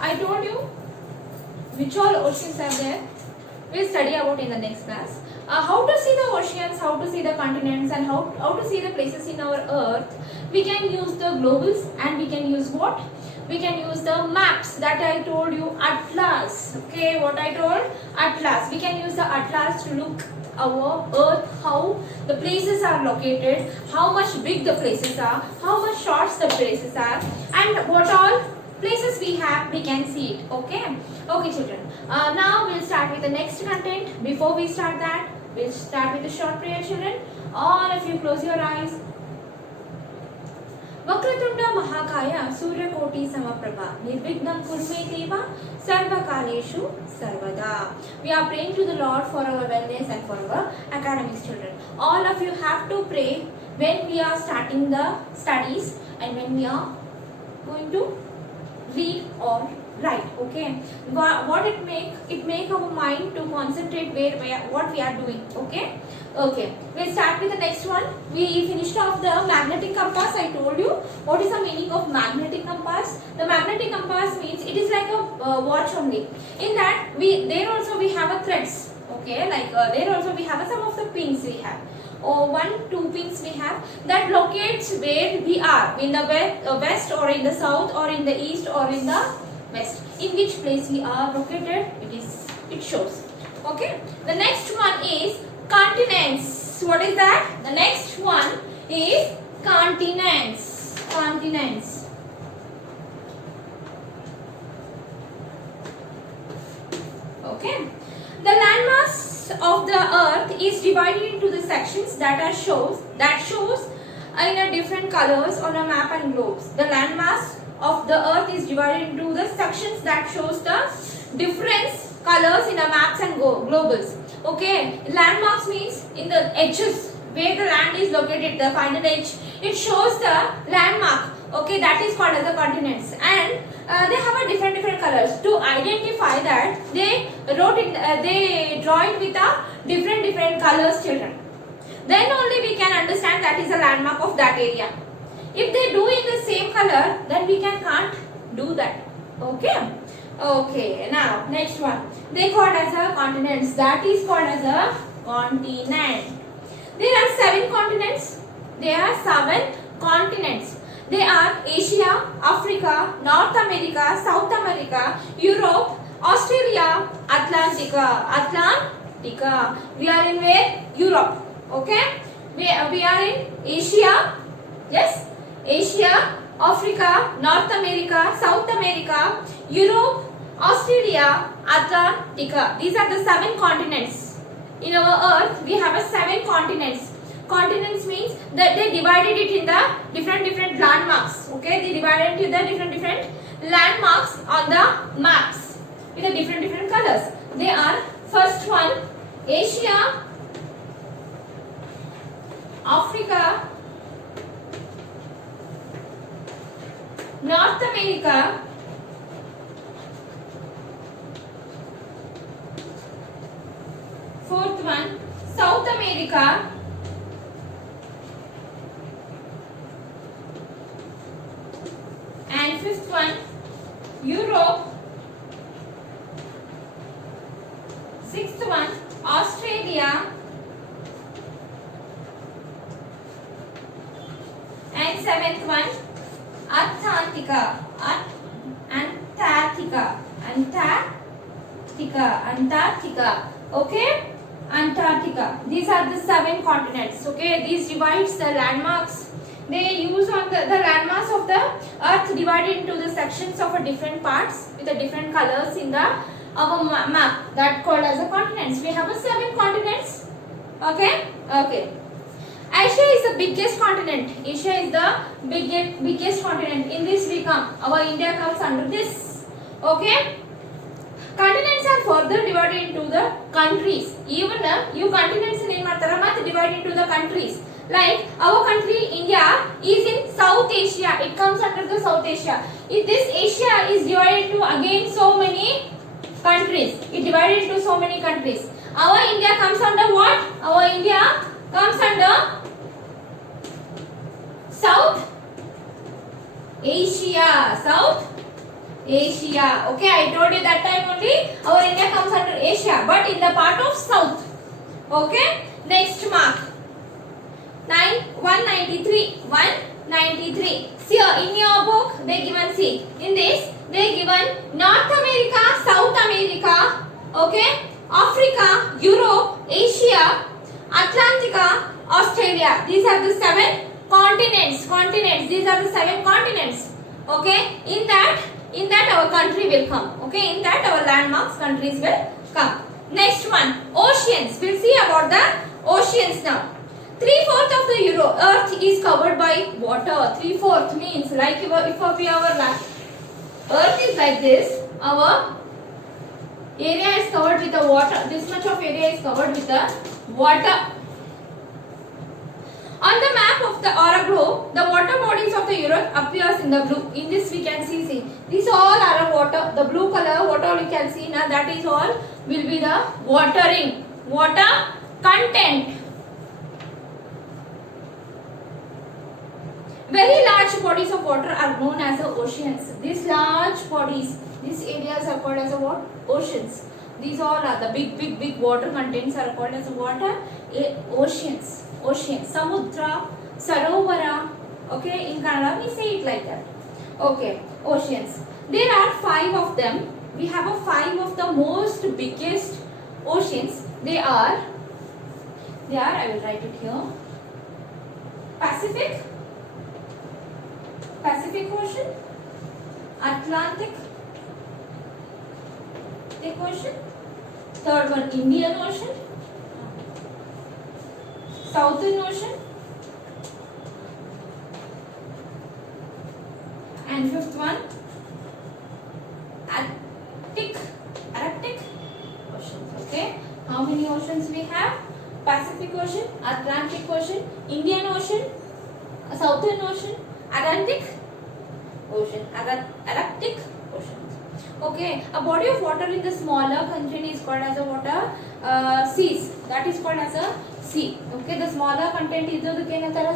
I told you which all oceans are there. We'll study about in the next class. How to see the oceans, how to see the continents, and how to see the places in our earth. We can use the globals, and we can use what? We can use the maps that I told you, atlas. Okay, what I told? Atlas. We can use the atlas to look our earth, how the places are located, how much big the places are, how much short the places are, and what all places we have, we can see it. Okay, okay children. Now we'll start with the next content. Before we start that, we'll start with a short prayer, children. All of you close your eyes. Vakratunda महाकाय सूर्यकोटि समप्रभा निर्विघ्नं कुरु मे देव सर्वकालेषु सर्वदा. We are praying to the Lord for our wellness and for our academics, children. All of you have to pray when we are starting the studies and when we are going to read or write. Okay, what it make our mind to concentrate what we are doing. Okay, okay, we'll start with the next one. We finished off the magnetic compass. I told you what is the meaning of magnetic compass. The magnetic compass means it is like a watch only. In that there also we have a threads. Okay, like there also we have some of the pins we have. Or 1-2 pins we have that locates where we are in the west or in the south or in the east or in the west. In which place we are located, it shows. Okay. The next one is continents. What is that? The next one is continents. Continents. Okay. The landmass of the earth is divided into the sections that shows in a different colors on a map and globes. The landmass of the earth is divided into the sections that shows the different colors in a maps and globals. Okay, landmarks means in the edges where the land is located, the final edge, it shows the landmark. Okay, that is called as the continents, and they have a different colors. To identify that, they draw it with a different colors, children. Then only we can understand that is a landmark of that area. If they do in the same color, then we can't do that. Okay. Okay. Now next one. They called as a continents. That is called as a continent. There are 7 continents. There are 7 continents. They are Asia, Africa, North America, South America, Europe, Australia, Atlantica. We are in where? Europe. Okay. We are in Asia. Yes. Asia, Africa, North America, South America, Europe, Australia, Atlantica. These are the 7 continents. In our earth, we have 7 continents. Continents means that they divided it in the different landmarks. Okay, they divided into the different landmarks on the maps with the different colors. They are first one Asia, Africa, North America, fourth one South America, and fifth one Europe, sixth one Australia, and seventh one Antarctica. Okay, Antarctica. These are the 7 continents. Okay, these divides the landmarks. They use on the landmass of the earth divided into the sections of a different parts with the different colors in the our map that called as the continents. We have a 7 continents. Okay, okay. Asia is the biggest continent. Asia is the biggest continent. In this we come. Our India comes under this. Okay. Continents are further divided into the countries. Even you continents in Mataramat divided into the countries. Like our country India is in South Asia. It comes under the South Asia. If this Asia is divided into again so many countries. It divided into so many countries. Our India comes under what? Our India comes under South Asia. South Asia. Okay, I told you that time only our India comes under Asia, but in the part of south. Okay, next mark. 193. 193. See in your book they given, see in this they given North America, South America, okay, Africa, Europe, Asia, Atlantica, Australia. These are the 7 continents. These are the 7 continents. Okay, in that our country will come. Okay, in that our landmarks countries will come. Next one, oceans. We'll see about the oceans now. 3/4 of the earth is covered by water. 3/4 means like if our earth is like this, our area is covered with the water. This much of area is covered with the water. On the map of the or a globe, the water bodies of the earth appears in the blue. In this we can see these all are water. The blue color, what all you can see now, that is all will be the water content. Very large bodies of water are known as the oceans. These large bodies, these areas are called as what? Oceans. These all are the big water contents are called as water oceans. Samudra, Sarovara. Okay, in Kannada we say it like that. Okay, oceans. There are 5 of them. We have a 5 of the most biggest oceans. They are I will write it here. Pacific Ocean, Atlantic Ocean, third one Indian Ocean, Southern Ocean, and fifth one Arctic Ocean. Okay, how many oceans we have? Pacific Ocean, Atlantic Ocean, Indian Ocean, Southern Ocean, Arctic Ocean. Okay, a body of water in the smaller content is called as a water seas. That is called as a sea. Okay, the smaller content is the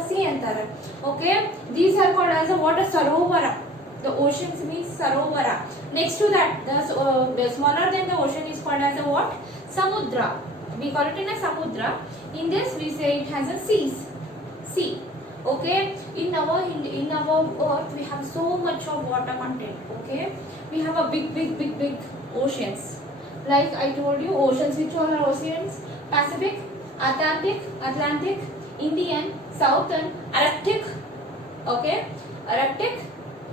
sea antara. Okay, these are called as a water sarovara. The oceans means sarovara. Next to that, the smaller than the ocean is called as a what? Samudra. We call it in a samudra. In this we say it has a sea. Okay, in our earth we have so much of water content. Okay, we have a big oceans. Like I told you, oceans, which all are oceans? Pacific, Atlantic, Indian, Southern, Arctic. Okay, Arctic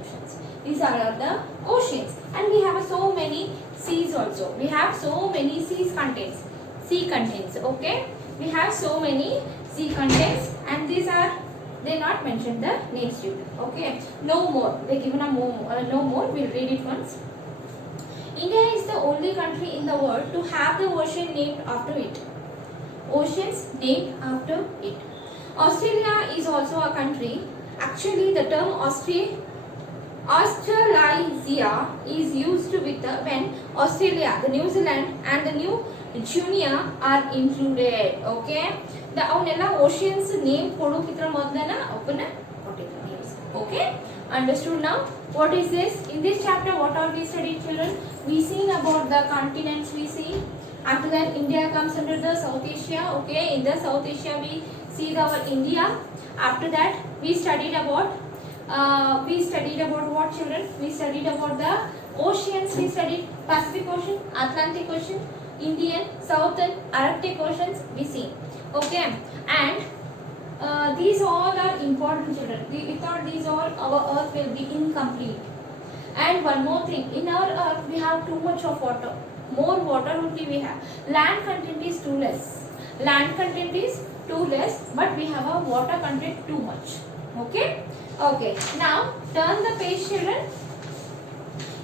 oceans. These are the oceans, and we have so many seas also. We have so many sea contents. Okay, we have so many sea contents, and these are. They not mentioned the names student. Okay, no more. They given a no more. We'll read it once. India is the only country in the world to have the ocean named after it. Oceans named after it. Australia is also a country. Actually, the term Australasia is used with when Australia, the New Zealand, and the New Guinea are included. Okay. The avunella oceans name kodukitra modana opena kottidru names. Okay, understood now? What is this? In this chapter, what are we studying, children? We seen about the continents. We see. After that, India comes under the South Asia. Okay, in the South Asia we see our India. After that, we studied about what, children? We studied about the oceans. We studied Pacific Ocean, Atlantic Ocean, Indian, Southern, Arctic Oceans. We see. Okay, and these all are important, children. Without these all, our earth will be incomplete. And one more thing, in our earth we have too much of water. More water only we have. Land content is too less. But we have a water content too much. Okay. Okay. Now turn the page, children.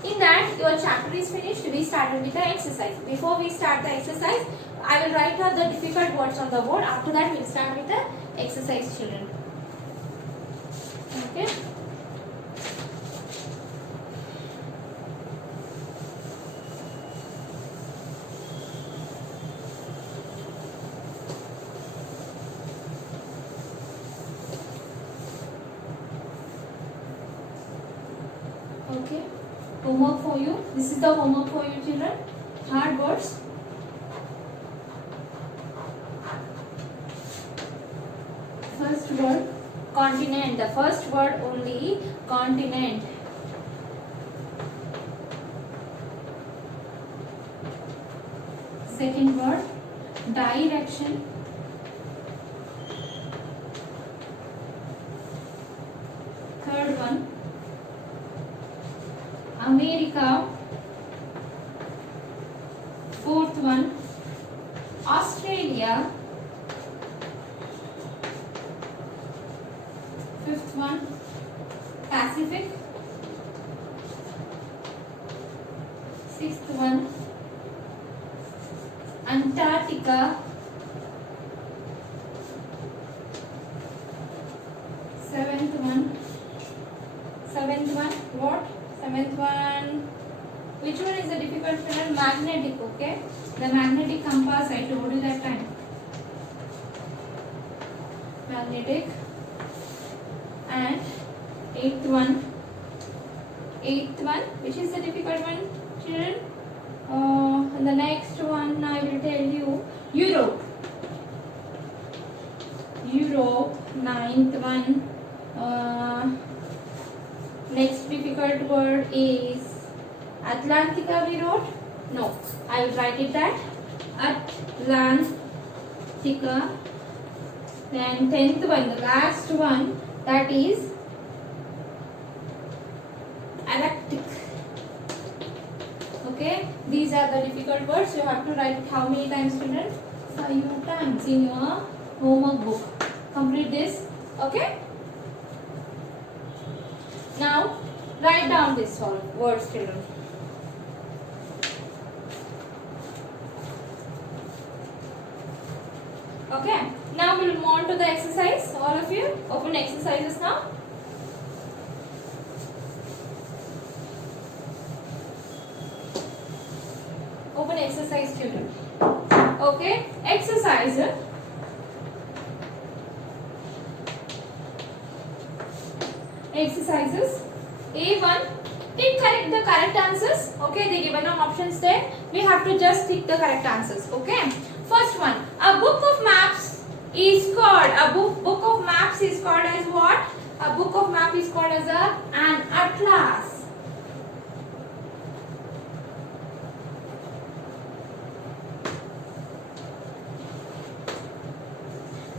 In that your chapter is finished. We started with the exercise. Before we start the exercise, I will write out the difficult words on the board. After that, we will start with the exercise, children. Okay. Okay. homework for you. This is the homework for you, children. Hard words. First word, continent. The first word only, continent. Second word, direction. Third one, America. Fourth one, Australia. Fifth one, Pacific. Sixth one, Antarctica. Seventh one, what? Seventh one, which one is the difficult one? Magnetic, okay? The magnetic compass, I told you that time. Magnetic. And eighth one, which is the difficult one, children? The next one I will tell you, Europe. Ninth one. Next difficult word is Atlantica. We wrote? No, I will write it that Atlantica. Then 10th one, the last one, that is Arctic. Okay, these are the difficult words. You have to write how many times, children? 5 times in your homework book. Complete this. Okay. Now write down this all words, children. Okay. Now we'll move on to the exercise. All of you open exercises now. Open exercise, children. Okay. Exercise. Exercises. A1. Tick the correct answers. Okay. They given some options there. We have to just tick the correct answers. Okay. First one. A book of maps is called. A book of maps is called as what? A book of map is called as an atlas.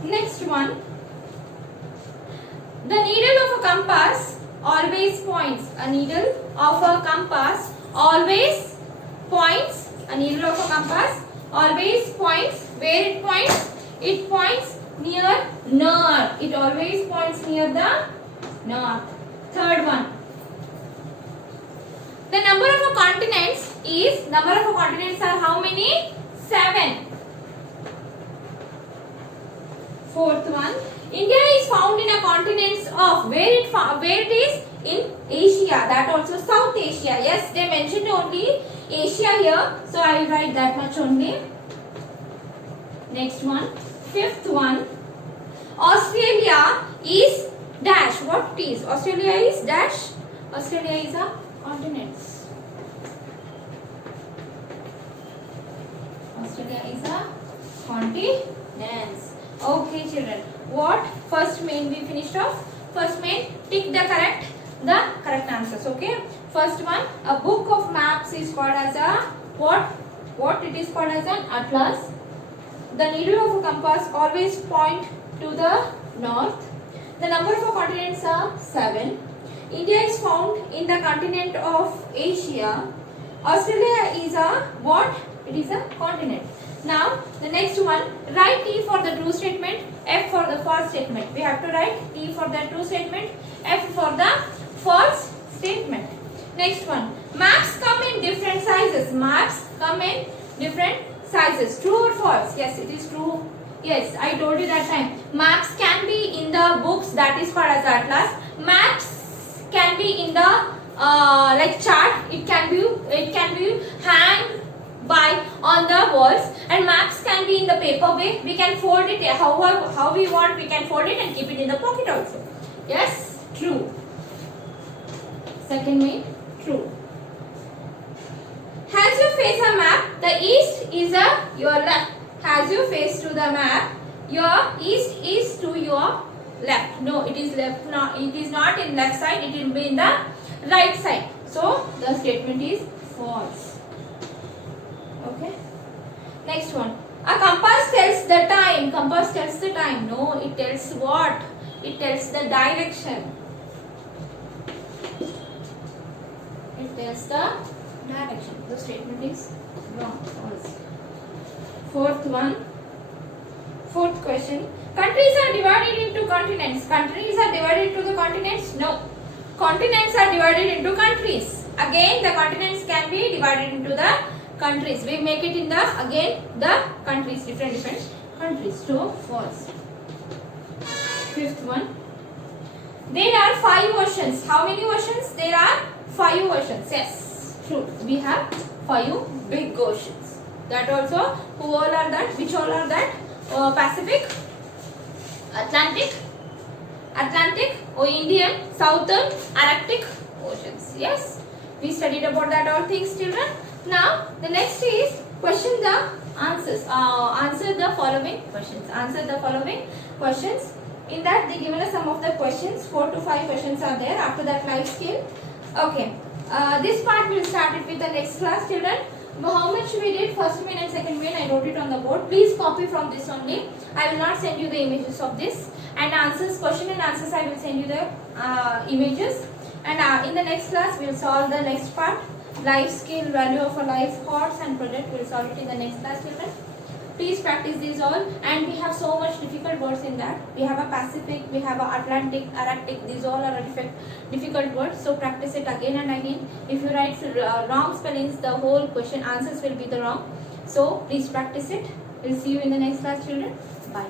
Next one. The needle of a compass always points. A needle of a compass always points. A needle of a compass always points. Where it points? It points near north. It always points near the north. Third one. The number of continents are how many? 7. Fourth one. India is found in a continent of where it is in Asia. That also South Asia. Yes, they mentioned only Asia here, so I will write that much only. Next one. Fifth one. Australia is dash. What it is? Australia is dash. Australia is a continent. Australia is a continent. Okay, children. What? First main we finished off. First main, tick the correct answers. Okay. First one, a book of maps is called as a what? What it is called as an atlas. The needle of a compass always point to the north. The number of continents are 7. India is found in the continent of Asia. Australia is a what? It is a continent. Now the next one, write T for the true statement, F for the false statement. We have to write T for the true statement, F for the false statement. Next one, maps come in different sizes. Maps come in different sizes. True or false? Yes, it is true. Yes, I told you that time. Maps can be in the books, that is called as atlas. Maps can be in the like chart. It can be hanged by on the walls, and maps can be in the paper way. We can fold it how we want. We can fold it and keep it in the pocket also. Yes, true. Second way, true. face a map, the east is your left. As you face to the map, your east is to your left. No, it is left. No, it is not in left side. It will be in the right side. So the statement is false. Okay. Next one. A compass tells the time. Compass tells the time. No, it tells what? It tells the direction. It tells the direction. The statement is wrong. False. Fourth question. Countries are divided into continents. Countries are divided into the continents? No. Continents are divided into countries. Again, the continents can be divided into the countries. We make it in the countries, different countries. So false. Fifth one. There are 5 oceans. How many oceans? There are 5 oceans. Yes, true. We have 5 big oceans. That also, who all are that? Which all are that? Pacific, Atlantic, Indian, Southern, Arctic oceans. Yes, we studied about that all things, children. Now the next is question the answers. Answer the following questions. Answer the following questions. In that they given us some of the questions. 4 to 5 questions are there. After that, life skill. Okay. This part will start it with the next class, children. How much we did first main and second main, I wrote it on the board. Please copy from this only. I will not send you the images of this. And answers, question and answers, I will send you the images. And in the next class, we will solve the next part. Life skill, value of a life course and project. We will solve it in the next class, children. Please practice these all. And we have so much difficult words in that. We have a Pacific, we have a Atlantic, Arctic. These all are difficult words. So practice it again and again. If you write wrong spellings, the whole question answers will be the wrong. So please practice it. We'll see you in the next class, children. Bye.